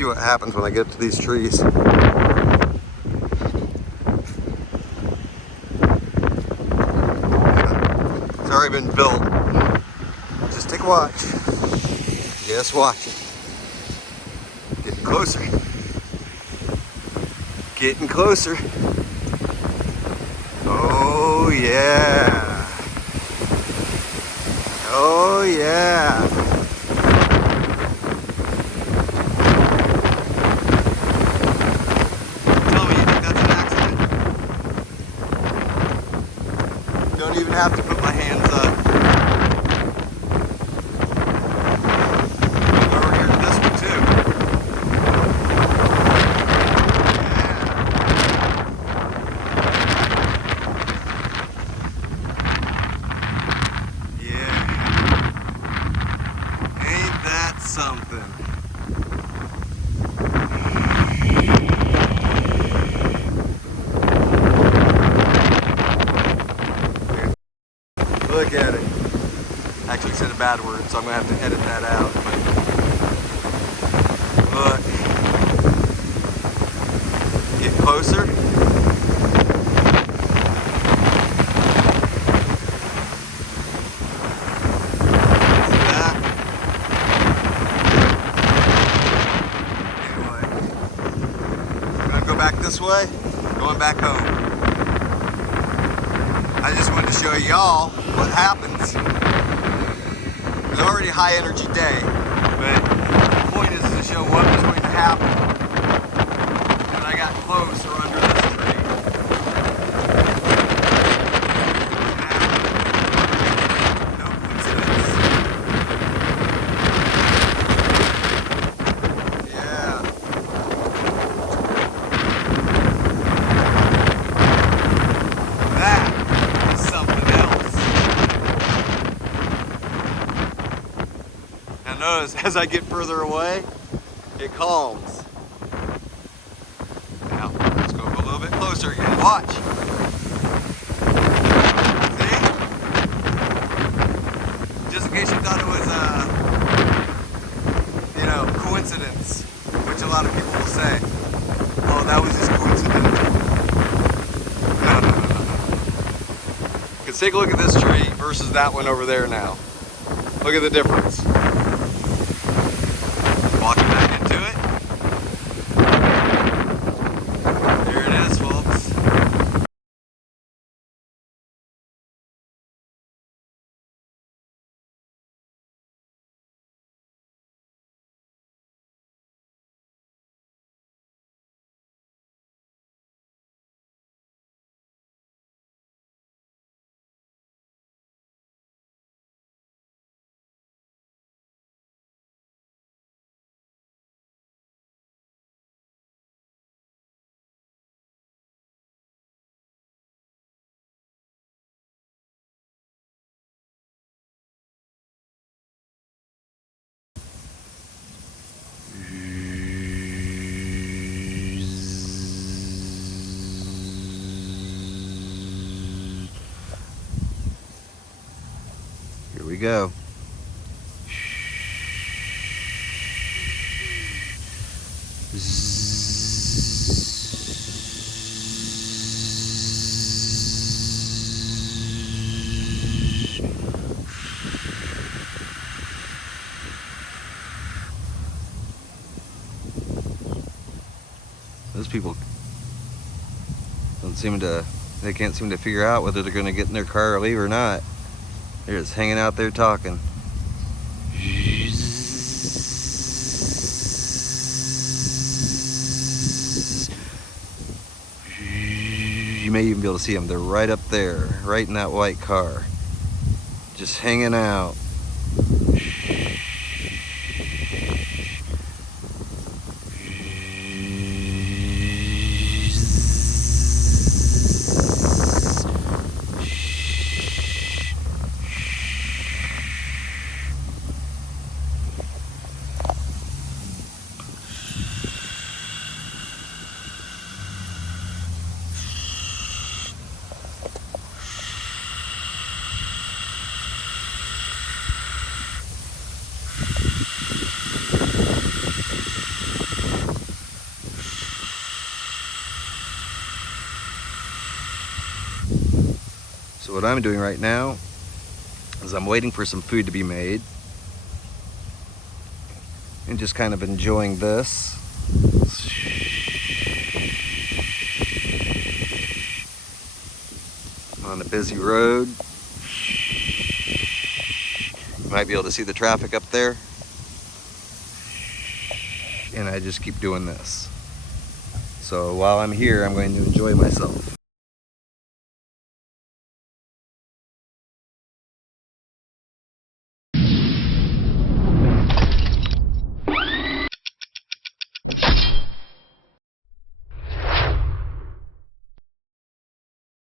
see what happens when I get to these trees. It's already been built. Just take a watch. Just watch it. Getting closer. Getting closer. Oh yeah. Oh yeah. Tell me you think that's an accident? Don't even have to put my hands up. Over here to this one too. Something. Look at it. Actually said a bad word, so I'm gonna have to edit that out. But look. Get closer. Back this way, going back home. I just wanted to show y'all what happens. It's already a high energy day, but the point is to show what was going to happen when I got close or under this tree. No coincidence. Yeah. Notice as I get further away, it calms. Now, let's go a little bit closer again. Watch. See? Just in case you thought it was coincidence, which a lot of people will say, oh, that was just coincidental. No. Because take a look at this tree versus that one over there now. Look at the difference. Walking back into it. There it is, folks. Here we go. Those people they can't seem to figure out whether they're going to get in their car or leave or not. They're just hanging out there talking. You may even be able to see them. They're right up there, right in that white car. Just hanging out. So what I'm doing right now is I'm waiting for some food to be made and just kind of enjoying this. On a busy road. You might be able to see the traffic up there. And I just keep doing this. So while I'm here, I'm going to enjoy myself.